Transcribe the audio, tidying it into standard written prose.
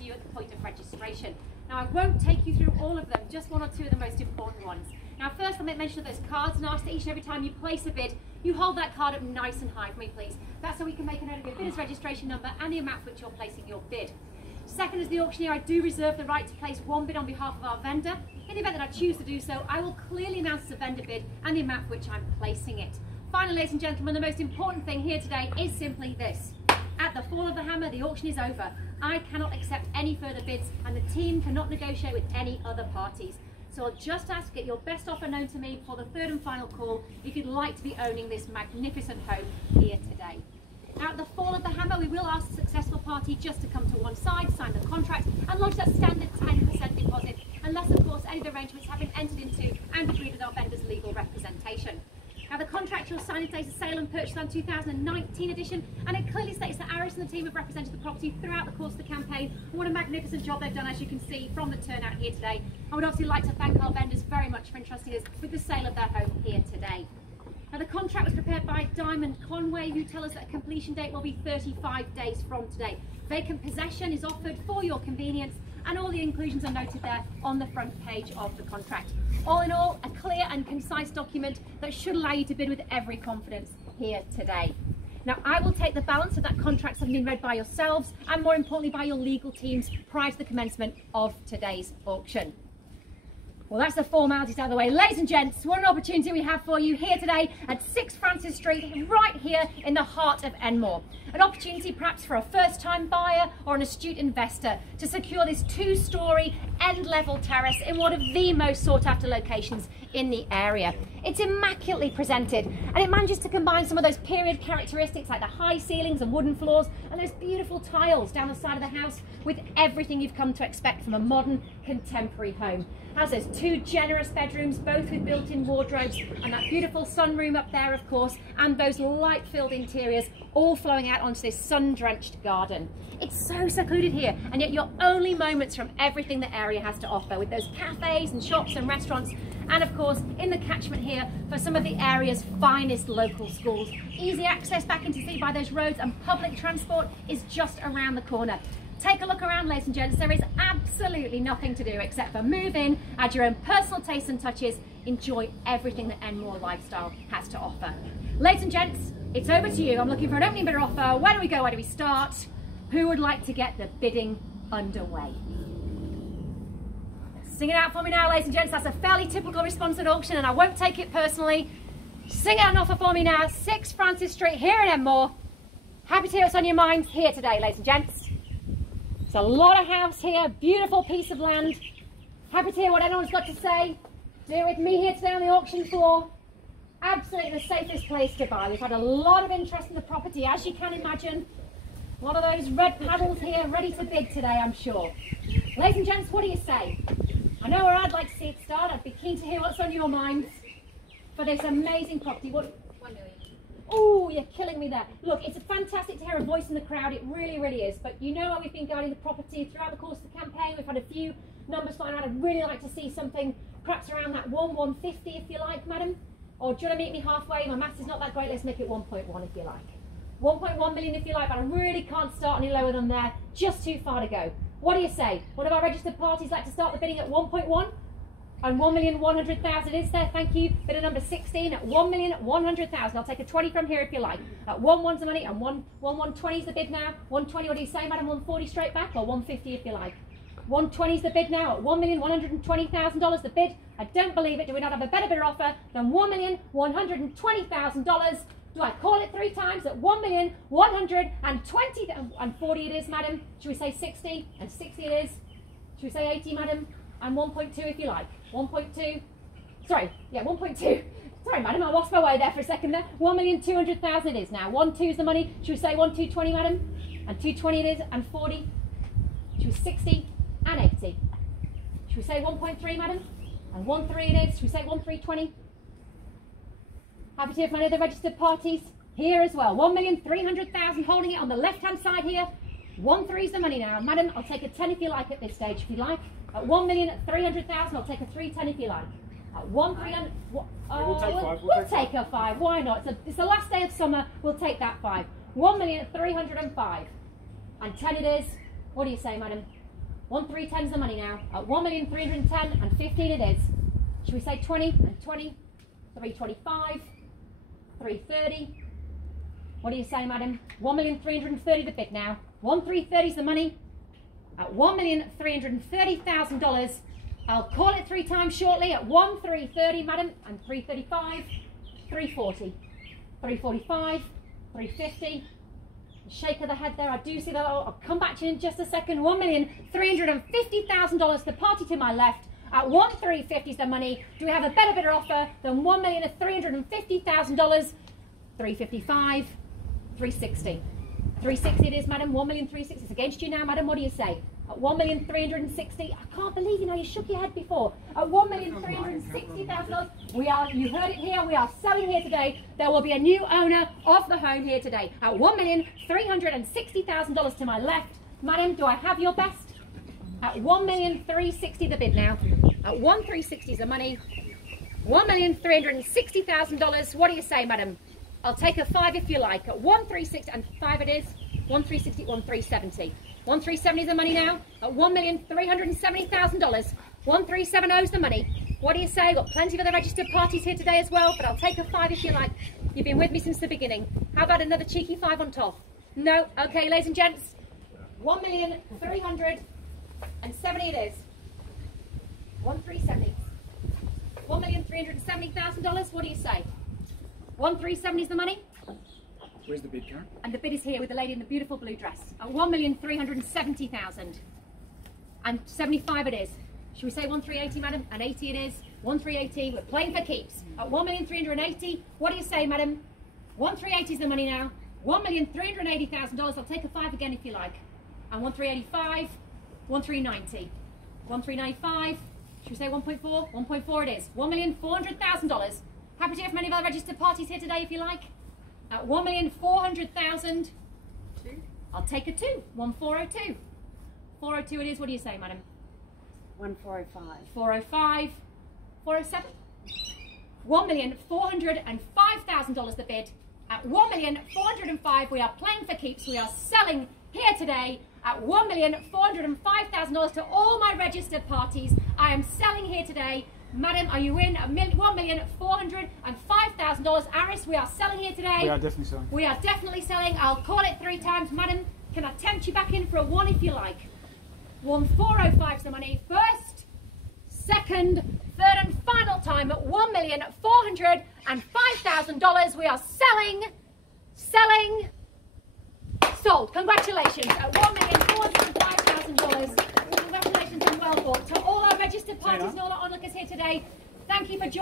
to you at the point of registration. Now, I won't take you through all of them, just one or two of the most important ones. Now, first, I'll make mention of those cards and ask that each and every time you place a bid, you hold that card up nice and high for me, please. That's so we can make a note of your bidder's registration number and the amount for which you're placing your bid. Second, as the auctioneer, I do reserve the right to place one bid on behalf of our vendor. In the event that I choose to do so, I will clearly announce the vendor bid and the amount for which I'm placing it. Finally, ladies and gentlemen, the most important thing here today is simply this. At the fall of the hammer, the auction is over. I cannot accept any further bids and the team cannot negotiate with any other parties. So I'll just ask to get your best offer known to me for the third and final call if you'd like to be owning this magnificent home here today. Now, at the fall of the hammer, we will ask the successful party just to come to one side, sign the contract and lodge that standard 10% deposit, unless of course any of the arrangements have been entered into and agreed with our vendor's legal representation. Now, the contract you'll sign is a sale and purchase on 2019 edition, and it clearly states that Aris and the team have represented the property throughout the course of the campaign. And what a magnificent job they've done, as you can see from the turnout here today. I would obviously like to thank our vendors very much for entrusting us with the sale of their home here today. Now, the contract was prepared by Diamond Conway, who tell us that a completion date will be 35 days from today. Vacant possession is offered for your convenience, and all the inclusions are noted there on the front page of the contract. All in all, a clear and concise document that should allow you to bid with every confidence here today. Now, I will take the balance of that contract having been read by yourselves and more importantly by your legal teams prior to the commencement of today's auction. Well, that's the formalities out of the way. Ladies and gents, what an opportunity we have for you here today at 6 Francis Street, right here in the heart of Enmore. An opportunity perhaps for a first-time buyer or an astute investor to secure this 2-storey end-level terrace in one of the most sought-after locations in the area. It's immaculately presented and it manages to combine some of those period characteristics like the high ceilings and wooden floors and those beautiful tiles down the side of the house with everything you've come to expect from a modern contemporary home. It has those 2 generous bedrooms, both with built-in wardrobes, and that beautiful sunroom up there, of course, and those light-filled interiors all flowing out onto this sun-drenched garden. It's so secluded here, and yet you're only moments from everything the area has to offer, with those cafes and shops and restaurants, and of course in the catchment here for some of the area's finest local schools. Easy access back into the city by those roads, and public transport is just around the corner. Take a look around, ladies and gents. There is absolutely nothing to do except for move in, add your own personal tastes and touches, enjoy everything that Enmore lifestyle has to offer. Ladies and gents, it's over to you. I'm looking for an opening bidder offer. Where do we go? Where do we start? Who would like to get the bidding underway? Sing it out for me now, ladies and gents. That's a fairly typical response at auction, and I won't take it personally. Sing out an offer for me now. 6 Francis Street here in Enmore. Happy to hear what's on your minds here today, ladies and gents. It's a lot of house here, beautiful piece of land. Happy to hear what anyone's got to say. Do it with me here today on the auction floor. Absolutely the safest place to buy. We've had a lot of interest in the property, as you can imagine. A lot of those red paddles here ready to bid today, I'm sure. Ladies and gents, what do you say? I know where I'd like to see it start. I'd be keen to hear what's on your minds for this amazing property. What? Oh, you're killing me there. Look, it's fantastic to hear a voice in the crowd. It really, really is. But you know how we've been guiding the property throughout the course of the campaign. We've had a few numbers flying around. I'd really like to see something perhaps around that 150 if you like, madam. Or do you want to meet me halfway? My maths is not that great. Let's make it 1.1 if you like. 1.1 million if you like, but I really can't start any lower than there. Just too far to go. What do you say? One of our registered parties like to start the bidding at 1.1? And 1,100,000 is there, thank you. Bidder number 16 at 1,100,000. I'll take a 20 from here if you like. At 1's the money, and 120 is the bid now. 120, what do you say, madam? 140 straight back, or 150 if you like. 120 is the bid now at $1,120,000 the bid. I don't believe it. Do we not have a better bidder offer than $1,120,000? Do I call it 3 times at 1,120,000 and 40 it is, madam? Should we say 60? And 60 it is. Should we say 80, madam? And 1.2 if you like. 1.2. Sorry, yeah, 1.2. Sorry, madam, I lost my way there for a second there. 1,200,000 it is now. 1.2 is the money. Should we say 1,220, madam? And 220 it is, and 40. Should we 60 and 80? Should we say 1.3, madam? And 1.3 it is. Should we say 1,320? Happy to hear from any of the registered parties here as well. 1,300,000 holding it on the left-hand side here. 1.3 is the money now. Madam, I'll take a 10 if you like at this stage, if you like. At 1,300,000, I'll take a 310 if you like. At 1,300,000, we'll take a 5. Why not? It's the last day of summer. We'll take that 5. 1,305,000 and 10 it is. What do you say, madam? 1,310 is the money now. At 1,310,000 and 15 it is. Should we say 20 and 20? 325, 330. What do you say, madam? 1,330,000 the bid now. 1,330 is the money. At $1,330,000. I'll call it 3 times shortly at 1,330, madam, and 335, 340, 345, 350. Shake of the head there. I do see that. I'll come back to you in just a second. $1,350,000. The party to my left. At 1,350 is the money. Do we have a better bidder offer than $1,350,000? 355, 360. 360 it is, madam. 1,360,000. It's against you now, madam. What do you say? At 1,360,000. I can't believe you shook your head before. At $1,360,000. We are, you heard it here, we are selling here today. There will be a new owner of the home here today. At $1,360,000 to my left. Madam, do I have your best? At $1,360,000 the bid now. At $1,360,000 is the money. $1,360,000. What do you say, madam? I'll take a 5 if you like. At 1,360 and 5 it is. 1,360, 1,370. 1,370 is the money now. At $1,370,000. 1,370 is the money. What do you say? Got plenty of other registered parties here today as well, but I'll take a 5 if you like. You've been with me since the beginning. How about another cheeky 5 on top? No? Okay, ladies and gents. 1,370 it is. 1,370. $1,370,000. What do you say? 1,370 is the money. Where's the bid, Karen? And the bid is here with the lady in the beautiful blue dress. At 1,370,000. And 75 it is. Should we say 1,380, madam? And 80 it is. 1,380. We're playing for keeps. At 1,380. What do you say, madam? 1,380 is the money now. $1,380,000. I'll take a 5 again if you like. And 1,385. 1,390. 1,395. Should we say 1.4? 1.4 it is. $1,400,000. Happy to hear from any of our registered parties here today if you like. At 1,400,000. I'll take a 2. 1,402. 402 it is. What do you say, madam? 1,405. 405. 407. $1,405,000 the bid. At 1,405,000 we are playing for keeps. We are selling here today at $1,405,000 to all my registered parties. I am selling here today. Madam, are you in? $1,405,000. Aris, we are selling here today. We are definitely selling. We are definitely selling. I'll call it 3 times. Madam, can I tempt you back in for a 1 if you like? 1,405 is the money. First, second, third and final time at $1,405,000. We are selling, sold. Congratulations at $1,405,000. Congratulations and well bought. To all our registered parties and all our onlookers here today, thank you for joining.